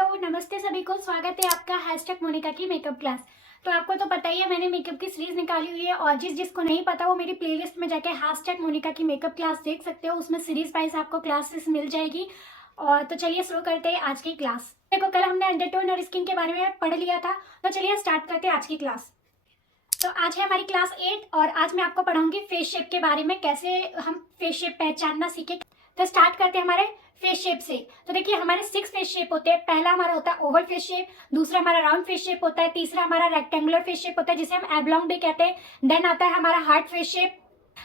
Hello नमस्ते सभी को, स्वागत है आपका हैशटैग मोनिका की मेकअप क्लास। तो आपको तो पता ही है मैंने मेकअप की सीरीज निकाली हुई है और जिसको नहीं पता वो मेरी प्लेलिस्ट में जाके हैशटैग मोनिका की मेकअप क्लास देख सकते हो। उसमें सीरीज वाइज आपको क्लासेस मिल जाएगी। और तो चलिए शुरू करते हैं आज की क्लास। देखो कल हमने अंडरटोन और स्किन के बारे में पढ़ लिया था, तो चलिए स्टार्ट करते हैं आज की क्लास। तो आज है हमारी क्लास 8 और आज मैं आपको पढ़ाऊंगी फेस शेप के बारे में, कैसे हम फेस शेप पहचानना सीखे। तो स्टार्ट करते हैं हमारे फेस शेप से। तो देखिए हमारे 6 फेस शेप होते हैं। पहला हमारा होता है ओवल फेस शेप, दूसरा हमारा राउंड फेस शेप होता है, तीसरा हमारा रेक्टेंगुलर फेस शेप होता है जिसे हम एब्लॉन्ग भी कहते हैं। देन आता है हमारा हार्ट फेस शेप,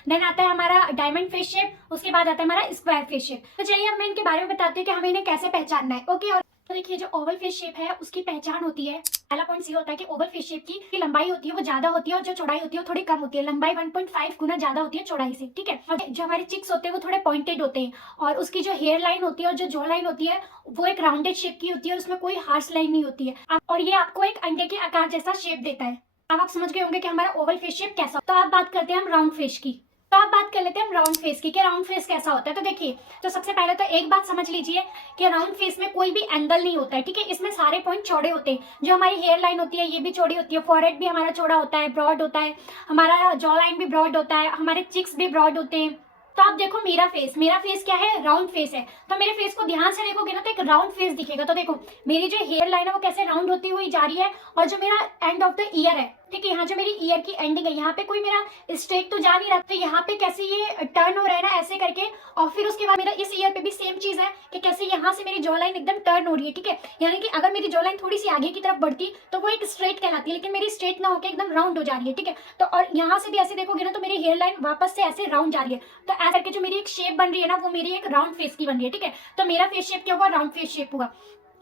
देन आता है हमारा डायमंड फेस शेप, उसके बाद आता है हमारा स्क्वायर फेस शेप। तो चलिए अब मैं इनके बारे में बताती हूँ कि हमें इन्हें कैसे पहचानना है। ओके, और तो देखिए जो ओवल फेस शेप है उसकी पहचान होती है, पहला पॉइंट ये होता है कि ओवल फेस शेप की लंबाई होती है वो ज्यादा होती है और जो चौड़ाई होती है वो थोड़ी कम होती है। लंबाई 1.5 गुना ज्यादा होती है चौड़ाई से, ठीक है। और जो हमारे चिक्स होते हैं वो थोड़े पॉइंटेड होते हैं और उसकी जो हेयर लाइन होती है और जो जॉ लाइन होती है वो एक राउंडेड शेप की होती है, उसमें कोई हार्श लाइन नहीं होती है और ये आपको एक अंडे के आकार जैसा शेप देता है। अब आप समझ गए होंगे कि हमारा ओवल फेस शेप कैसा। तो आप बात करते हैं हम राउंड फेस की। तो आप बात कर लेते हैं हम राउंड फेस की कि राउंड फेस कैसा होता है। तो देखिए, तो सबसे पहले तो एक बात समझ लीजिए कि राउंड फेस में कोई भी एंगल नहीं होता है, ठीक है। इसमें सारे पॉइंट चौड़े होते हैं। जो हमारी हेयर लाइन होती है ये भी चौड़ी होती है, फॉरहेड भी हमारा चौड़ा होता है, ब्रॉड होता है, हमारा जॉ लाइन भी ब्रॉड होता है, हमारे चिक्स भी ब्रॉड होते हैं। तो आप देखो मेरा फेस क्या है, राउंड फेस है। तो मेरे फेस को ध्यान से देखोगे ना तो एक राउंड फेस दिखेगा। तो देखो मेरी जो हेयर लाइन है वो कैसे राउंड होती हुई जा रही है और जो मेरा एंड ऑफ द ईयर है, ठीक है, यहाँ जो मेरी ईयर की एंडिंग है यहाँ पे कोई मेरा स्ट्रेट तो जा नहीं रहा, तो यहाँ पे कैसे ये टर्न हो रहा है ना ऐसे करके। और फिर उसके बाद मेरा इस ईयर पे भी सेम चीज है कि कैसे यहाँ से मेरी जॉ लाइन एकदम टर्न हो रही है, ठीक है। यानी कि अगर मेरी जॉ लाइन थोड़ी सी आगे की तरफ बढ़ती तो वो एक स्ट्रेट कहलाती है, लेकिन मेरी स्ट्रेट ना होकर एकदम राउंड हो जा रही है, ठीक है। तो और यहाँ से भी ऐसे देखोगे ना तो मेरी हेयर लाइन वापस से ऐसे राउंड जा रही है। तो ऐसा करके जो मेरी एक शेप बन रही है ना वो मेरी एक राउंड फेस की बन रही है, ठीक है। तो मेरा फेस शेप क्या हुआ, राउंड फेस शेप हुआ।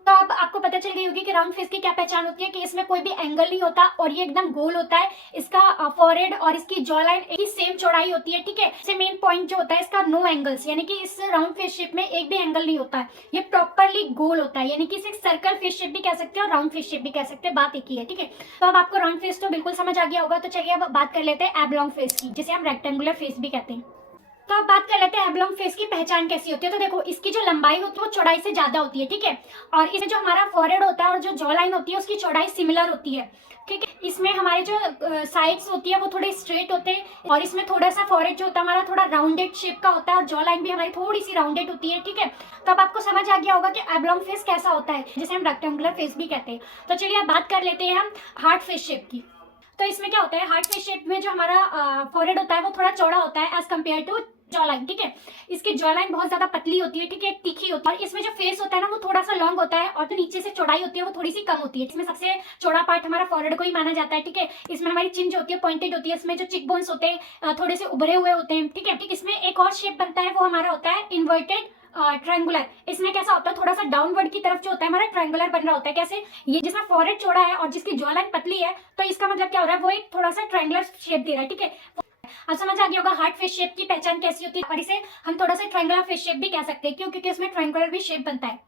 तो अब आपको पता चल गई होगी कि राउंड फेस की क्या पहचान होती है कि इसमें कोई भी एंगल नहीं होता और ये एकदम गोल होता है। इसका फॉरहेड और इसकी जॉ लाइन एक सेम चौड़ाई होती है, ठीक है। इससे मेन पॉइंट जो होता है इसका नो एंगल्स, यानी कि इस राउंड फेस शेप में एक भी एंगल नहीं होता है, ये प्रॉपरली गोल होता है। यानी कि इसे सर्कल फेस शेप भी कह सकते हैं और राउंड फेस शेप भी कह सकते हैं, बात एक ही है, ठीक है। तो अब आपको राउंड फेस तो बिल्कुल समझ आ गया होगा। तो चलिए अब बात कर लेते हैं एब्लॉन्ग फेस की, जिसे हम रेक्टेंगुलर फेस भी कहते हैं। तो अब बात कर लेते हैं एब्लॉन्ग फेस की पहचान कैसी होती है। तो देखो इसकी जो लंबाई होती है वो चौड़ाई से ज्यादा होती है, ठीक है। और इसमें जो हमारा फॉरहेड होता है और जो जॉ लाइन होती है उसकी चौड़ाई सिमिलर होती है, ठीक है। इसमें हमारे जो साइड्स होती है वो थोड़े स्ट्रेट होते हैं और इसमें थोड़ा सा फॉरहेड जो होता है हमारा थोड़ा राउंडेड शेप का होता है और जॉ लाइन भी हमारी थोड़ी सी राउंडेड होती है, ठीक है। तो अब आपको समझ आ गया होगा कि एब्लॉन्ग फेस कैसा होता है, जिसे हम रेक्टेंगुलर फेस भी कहते हैं। तो चलिए अब बात कर लेते हैं हम हार्ट फेस शेप की। तो इसमें क्या होता है, हार्ट फेस शेप में जो हमारा फॉरहेड होता है वो थोड़ा चौड़ा होता है as compare to jawline, ठीक है। इसकी जॉ लाइन बहुत ज्यादा पतली होती है, ठीक है, तीखी होती है। और इसमें जो फेस होता है ना वो थोड़ा सा लॉन्ग होता है और जो नीचे से चौड़ाई होती है वो थोड़ी सी कम होती है। इसमें सबसे चौड़ा पार्ट हमारा फॉरहेड को ही माना जाता है, ठीक है। इसमें हमारी चिन जो होती है पॉइंटेड होती है, इसमें जो चिक बोन्स होते हैं थोड़े से उभरे हुए होते हैं, ठीक है। ठीक इसमें एक और शेप बनता है वो हमारा होता है इन्वर्टेड ट्रायंगुलर। इसमें कैसा होता है, थोड़ा सा डाउनवर्ड की तरफ जो होता है हमारा ट्रायंगुलर बन रहा होता है। कैसे, ये जिसमें फॉरहेड चौड़ा है और जिसकी जॉ लाइन पतली है तो इसका मतलब क्या हो रहा है, वो एक थोड़ा सा ट्रायंगुलर शेप दे रहा है, ठीक है। अब समझ आ गया होगा हार्ट फेस शेप की पहचान कैसी होती है और इसे हम थोड़ा सा ट्रायंगुलर फेस शेप भी कह सकते हैं, क्यों, क्योंकि इसमें ट्रायंगुलर भी शेप बनता है।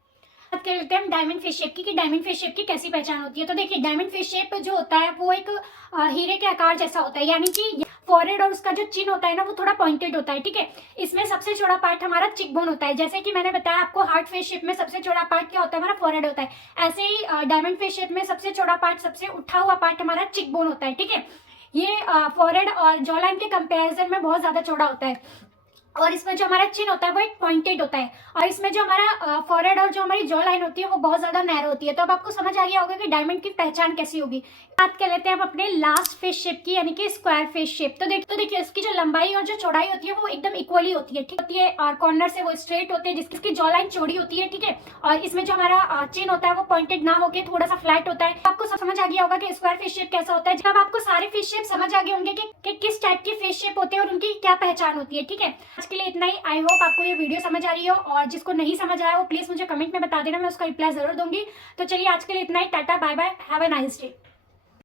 बात कर लेते हैं हम डायमंड फेस शेप की कि डायमंड फेस शेप की कैसी पहचान होती है। तो देखिए डायमंड फेस शेप जो होता है वो एक हीरे के आकार जैसा होता है, यानी कि फॉरहेड और उसका जो चिन होता है ना वो थोड़ा पॉइंटेड होता है, ठीक है। इसमें सबसे चौड़ा पार्ट हमारा चिक बोन होता है। जैसे कि मैंने बताया आपको हार्ट फेस शेप में सबसे चौड़ा पार्ट क्या होता है, हमारा फॉरहेड होता है। ऐसे ही डायमंड फेस शेप में सबसे चौड़ा पार्ट, सबसे उठा हुआ पार्ट हमारा चिक बोन होता है, ठीक है। ये फॉरहेड और जॉ लाइन के कंपैरिजन में बहुत ज्यादा चौड़ा होता है और इसमें जो हमारा चिन होता है वो एक पॉइंटेड होता है और इसमें जो हमारा फॉरहेड और जो हमारी जॉ लाइन होती है वो बहुत ज्यादा नैरो होती है। तो अब आपको समझ आ गया होगा कि डायमंड की पहचान कैसी होगी। बात कर लेते हैं अब अपने लास्ट फेस शेप की, यानी कि स्क्वायर फेस शेप। तो देखिए इसकी जो लंबाई और जो चौड़ाई होती है वो एकदम इक्वली होती है, ठीक होती है, और कॉर्नर से वो स्ट्रेट होते हैं, जिसकी जॉ लाइन चौड़ी होती है, ठीक है। और इसमें जो हमारा चिन होता है वो पॉइंटेड ना होकर थोड़ा सा फ्लैट होता है। आपको समझ आ गया होगा कि स्क्वायर फेस शेप कैसा होता है। जब आपको सारे फेस शेप समझ आ गए होंगे कि किस टाइप के फेस शेप होते हैं और उनकी क्या पहचान होती है, ठीक है। आज के लिए इतना ही। आई होप आपको ये वीडियो समझ आ रही हो और जिसको नहीं समझ आया वो प्लीज मुझे कमेंट में बता देना, मैं उसका रिप्लाई जरूर दूंगी। तो चलिए आज के लिए इतना ही। Tata bye bye, have a nice day.